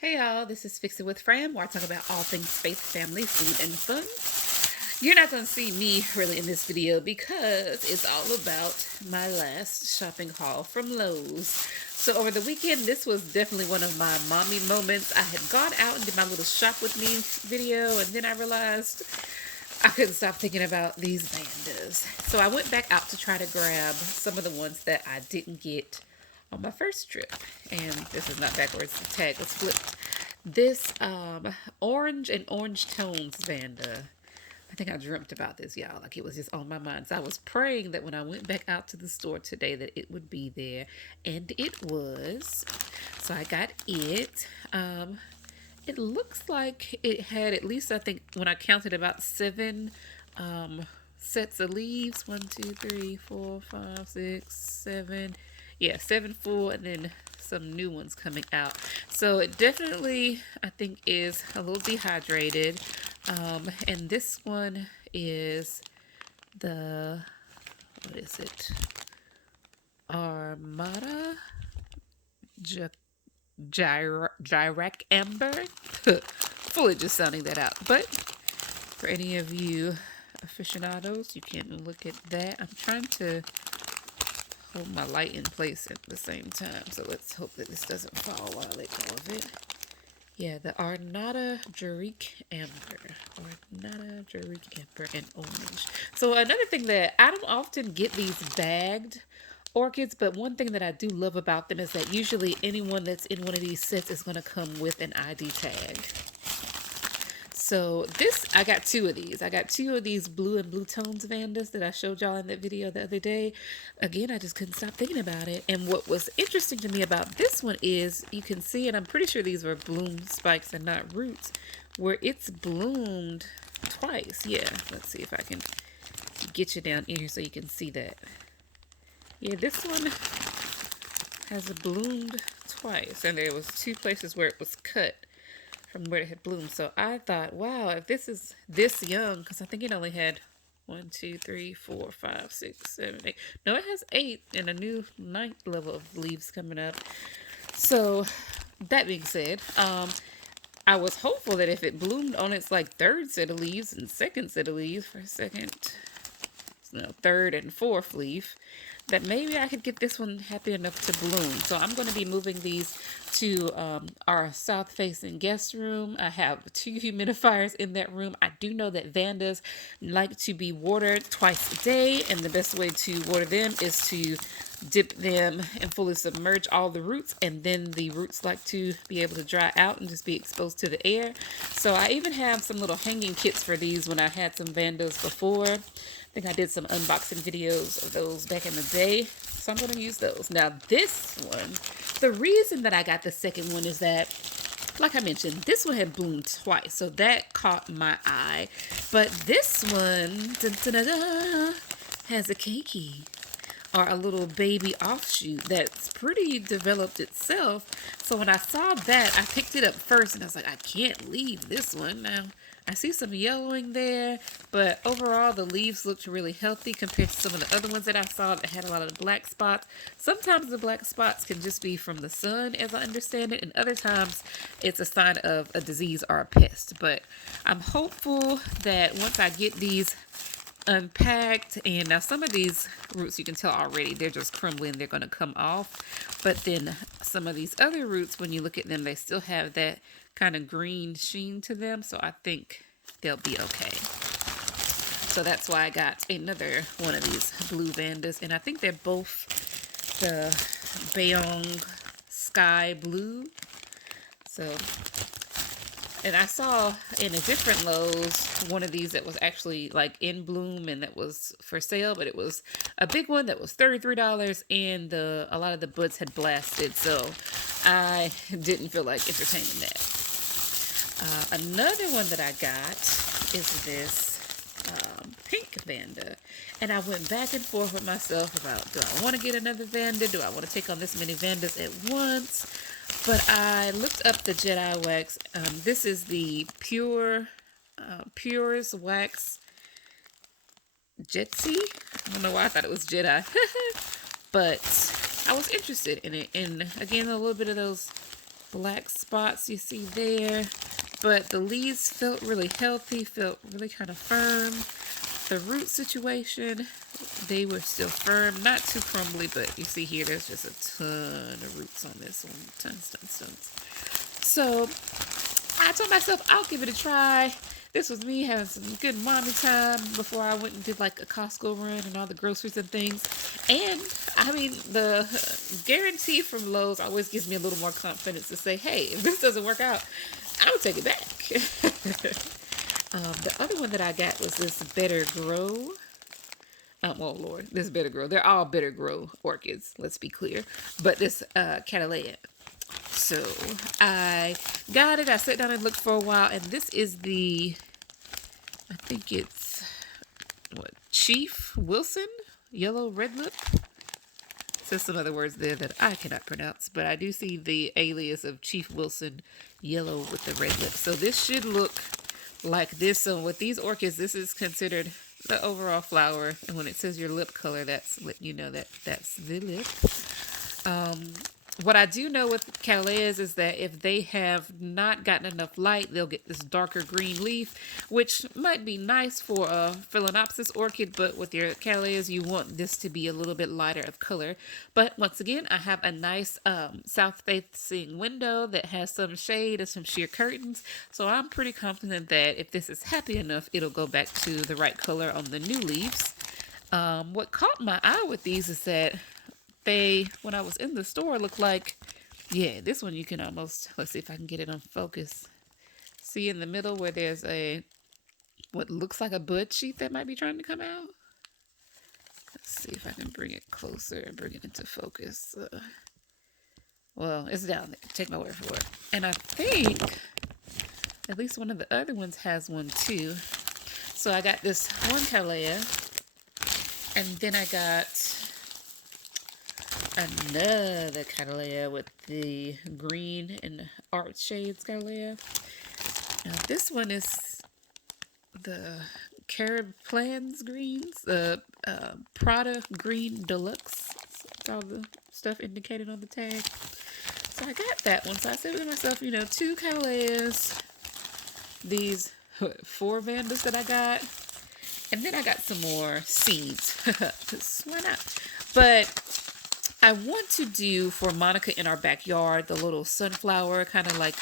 Hey y'all, this is Fix It with Fran, where I talk about all things space, family, food, and fun. You're not going to see me really in this video because it's all about my last shopping haul from Lowe's. So over the weekend, this was definitely one of my mommy moments. I had gone out and did my little shop with me video, and then I realized I couldn't stop thinking about these bandas. So I went back out to try to grab some of the ones that I didn't get on my first trip. And this is not backwards, the tag was flipped. This orange and orange tones banda. I think I dreamt about this, y'all. Like it was just on my mind. So I was praying that when I went back out to the store today that it would be there. And it was. So I got it. It looks like it had at least, I think, when I counted, about 7 sets of leaves. 1, 2, 3, 4, 5, 6, 7. Yeah, 7 full, and then some new ones coming out. So it definitely, I think, is a little dehydrated. And this one is the, what is it? Armada Gyrac Amber. Fully just sounding that out. But for any of you aficionados, you can look at that. I'm trying to hold my light in place at the same time. So let's hope that this doesn't fall while I let go of it. Yeah, the Arnada Juric Amber. Arnada Juric Amber and Orange. So another thing that I don't often get these bagged orchids, but one thing that I do love about them is that usually anyone that's in one of these sets is going to come with an ID tag. So this, I got 2 of these. I got 2 of these blue and blue tones vandas that I showed y'all in that video the other day. Again, I just couldn't stop thinking about it. And what was interesting to me about this one is you can see, and I'm pretty sure these were bloom spikes and not roots, where it's bloomed twice. Yeah, let's see if I can get you down in here so you can see that. Yeah, this one has bloomed twice, and there was 2 places where it was cut from where it had bloomed. So I thought, wow, if this is this young, because I think it only had 1, 2, 3, 4, 5, 6, 7, 8. No, it has 8 and a new 9th level of leaves coming up. So that being said, I was hopeful that if it bloomed on its like 3rd set of leaves and 2nd set of leaves for third and 4th leaf, that maybe I could get this one happy enough to bloom. So I'm going to be moving these to our south-facing guest room. I have 2 humidifiers in that room. I do know that vandas like to be watered twice a day, and the best way to water them is to dip them and fully submerge all the roots, and then the roots like to be able to dry out and just be exposed to the air. So I even have some little hanging kits for these when I had some vandas before. I think I did some unboxing videos of those back in the day, so I'm going to use those. Now this one, the reason that I got the 2nd one is that, like I mentioned, this one had bloomed twice, so that caught my eye. But this one has a keiki, or a little baby offshoot that's pretty developed itself. So when I saw that, I picked it up first, and I was like, I can't leave this one. Now, I see some yellowing there, but overall the leaves looked really healthy compared to some of the other ones that I saw that had a lot of black spots. Sometimes the black spots can just be from the sun, as I understand it, and other times it's a sign of a disease or a pest. But I'm hopeful that once I get these unpacked, and now some of these roots you can tell already they're just crumbling, they're going to come off, but then some of these other roots, when you look at them, they still have that kind of green sheen to them, so I think they'll be okay. So that's why I got another one of these blue vandas, and I think they're both the Bayong Sky Blue. So, and I saw in a different Lowe's one of these that was actually like in bloom and that was for sale, but it was a big one that was $33, and a lot of the buds had blasted, so I didn't feel like entertaining that. Another one that I got is this pink vanda, and I went back and forth with myself about, do I want to get another vanda? Do I want to take on this many vandas at once? But I looked up the Jedi wax. This is the Pure's Wax Jetsy. I don't know why I thought it was Jedi. But I was interested in it. And again, a little bit of those black spots you see there. But the leaves felt really healthy, felt really kind of firm. The root situation, they were still firm, not too crumbly, but you see here, there's just a ton of roots on this one. Tons. So I told myself I'll give it a try. This was me having some good mommy time before I went and did like a Costco run and all the groceries and things. And I mean, the guarantee from Lowe's always gives me a little more confidence to say, hey, if this doesn't work out, I'll take it back. The other one that I got was this Better Grow. Oh Lord, this Better Grow. They're all Better Grow orchids, let's be clear. But this Catalea. So I got it. I sat down and looked for a while, and this is the, I think it's what, Chief Wilson Yellow Red Lip. Says some other words there that I cannot pronounce, but I do see the alias of Chief Wilson Yellow with the red lip. So this should look like this. So with these orchids, this is considered the overall flower, and when it says your lip color, that's letting you know that that's the lip. What I do know with Calaeas is that if they have not gotten enough light, they'll get this darker green leaf, which might be nice for a Phalaenopsis orchid, but with your Calaeas, you want this to be a little bit lighter of color. But once again, I have a nice south-facing window that has some shade and some sheer curtains, so I'm pretty confident that if this is happy enough, it'll go back to the right color on the new leaves. What caught my eye with these is that they, when I was in the store, looked like, yeah, this one you can almost, let's see if I can get it on focus. See in the middle where there's a, what looks like a bud sheath that might be trying to come out. Let's see if I can bring it closer and bring it into focus. Well, it's down there. Take my word for it. And I think at least one of the other ones has one too. So I got this one Calea, and then I got another Catalea with the green and art shades Catalea. Now this one is the Carib Plans greens, the Prada Green Deluxe. That's all the stuff indicated on the tag. So I got that one. So I said to myself, you know, 2 Cataleas, these 4 Vandas that I got, and then I got some more seeds. Why not? But I want to do for Monica in our backyard the little sunflower, kind of like,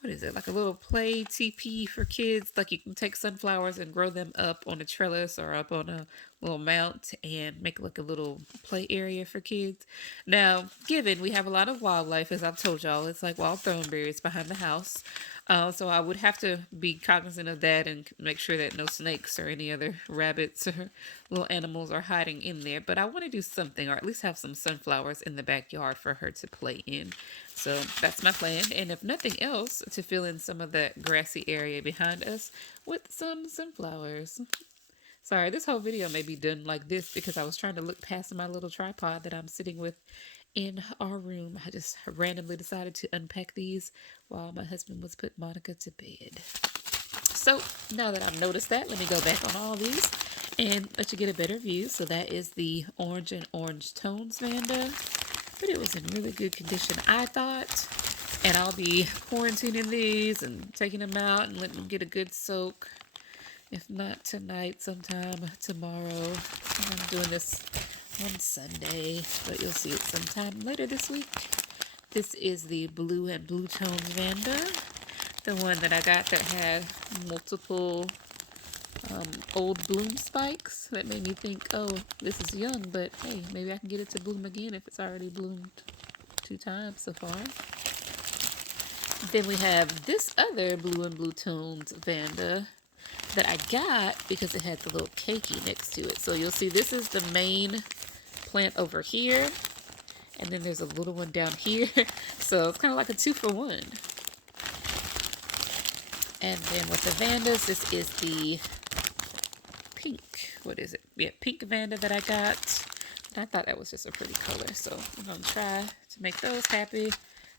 what is it? Like a little play teepee for kids. Like you can take sunflowers and grow them up on a trellis or up on a little mount and make like a little play area for kids. Now, given we have a lot of wildlife, as I've told y'all, it's like wild thornberries behind the house. So I would have to be cognizant of that and make sure that no snakes or any other rabbits or little animals are hiding in there. But I want to do something, or at least have some sunflowers in the backyard for her to play in. So that's my plan. And if nothing else, to fill in some of that grassy area behind us with some sunflowers. Sorry, this whole video may be done like this because I was trying to look past my little tripod that I'm sitting with in our room. I just randomly decided to unpack these while my husband was putting Monica to bed. So now that I've noticed that, let me go back on all these and let you get a better view. So that is the orange and orange tones Vanda, but it was in really good condition, I thought. And I'll be quarantining these and taking them out and letting them get a good soak. If not tonight, sometime tomorrow. I'm doing this on Sunday, but you'll see it sometime later this week. This is the blue and blue tones Vanda, the one that I got that had multiple old bloom spikes. That made me think, oh, this is young, but hey, maybe I can get it to bloom again if it's already bloomed 2 times so far. Then we have this other blue and blue tones Vanda that I got because it had the little keiki next to it. So you'll see this is the main plant over here, and then there's a little one down here. So it's kind of like a 2-for-1. And then with the Vandas, this is the pink, what is it? Yeah, pink Vanda that I got. And I thought that was just a pretty color, so I'm gonna try to make those happy.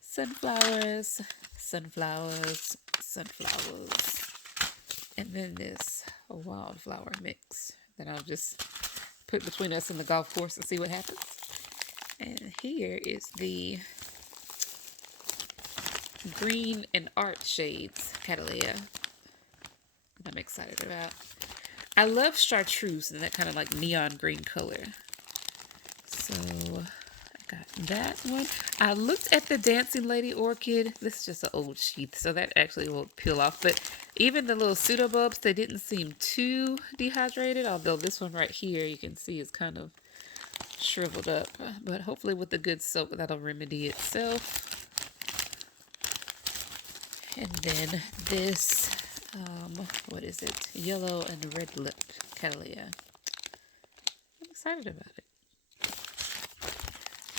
Sunflowers, sunflowers, sunflowers. And then this wildflower mix that I'll just put between us and the golf course and see what happens. And here is the green and art shades, Catalea, that I'm excited about. I love chartreuse and that kind of like neon green color. So I got that one. I looked at the Dancing Lady Orchid. This is just an old sheath, so that actually will peel off. But even the little pseudobulbs, they didn't seem too dehydrated. Although this one right here, you can see is kind of shriveled up. But hopefully with the good soap, that'll remedy itself. And then this, what is it? Yellow and red lipped Catalea. I'm excited about it.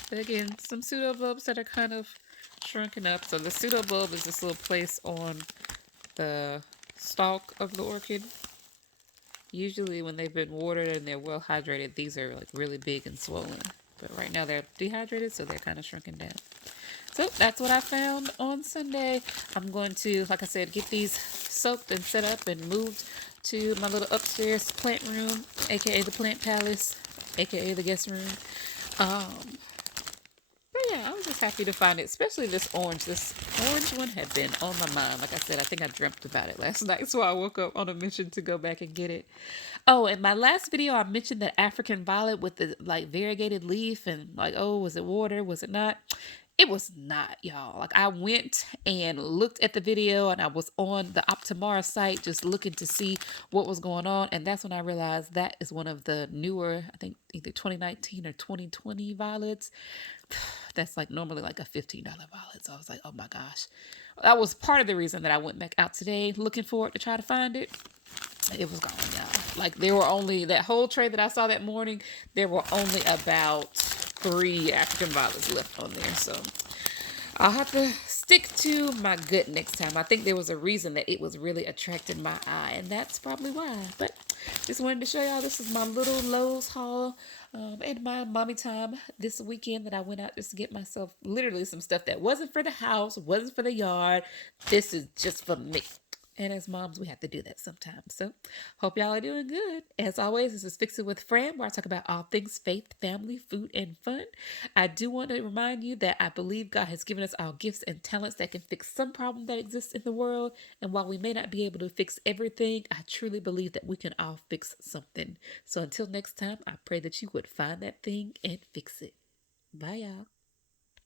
But again, some pseudobulbs that are kind of shrunken up. So the pseudobulb is this little place on the stalk of the orchid. Usually when they've been watered and they're well hydrated, these are like really big and swollen. But right now they're dehydrated, so they're kind of shrunken down. So that's what I found on Sunday. I'm going to, like I said, get these soaked and set up and moved to my little upstairs plant room, aka the plant palace, aka the guest room. But yeah, I was just happy to find it, especially this orange. This orange one had been on my mind. Like I said, I think I dreamt about it last night, so I woke up on a mission to go back and get it. Oh, in my last video, I mentioned that African violet with the like variegated leaf and like, oh, was it water? Was it not? It was not, y'all. Like I went and looked at the video and I was on the Optimara site just looking to see what was going on. And that's when I realized that is one of the newer, I think either 2019 or 2020 violets. That's like normally like a $15 violet. So I was like, oh my gosh. That was part of the reason that I went back out today looking for it to try to find it. It was gone, y'all. Like there were only, that whole tray that I saw that morning, there were only about 3 African violets left on there. So I'll have to stick to my gut next time. I think there was a reason that it was really attracting my eye, and that's probably why. But just wanted to show y'all this is my little Lowe's haul and my mommy time this weekend that I went out just to get myself literally some stuff that wasn't for the house, wasn't for the yard. This is just for me. And as moms, we have to do that sometimes. So, hope y'all are doing good. As always, this is Fix It with Fran, where I talk about all things faith, family, food, and fun. I do want to remind you that I believe God has given us our gifts and talents that can fix some problem that exists in the world. And while we may not be able to fix everything, I truly believe that we can all fix something. So, until next time, I pray that you would find that thing and fix it. Bye, y'all.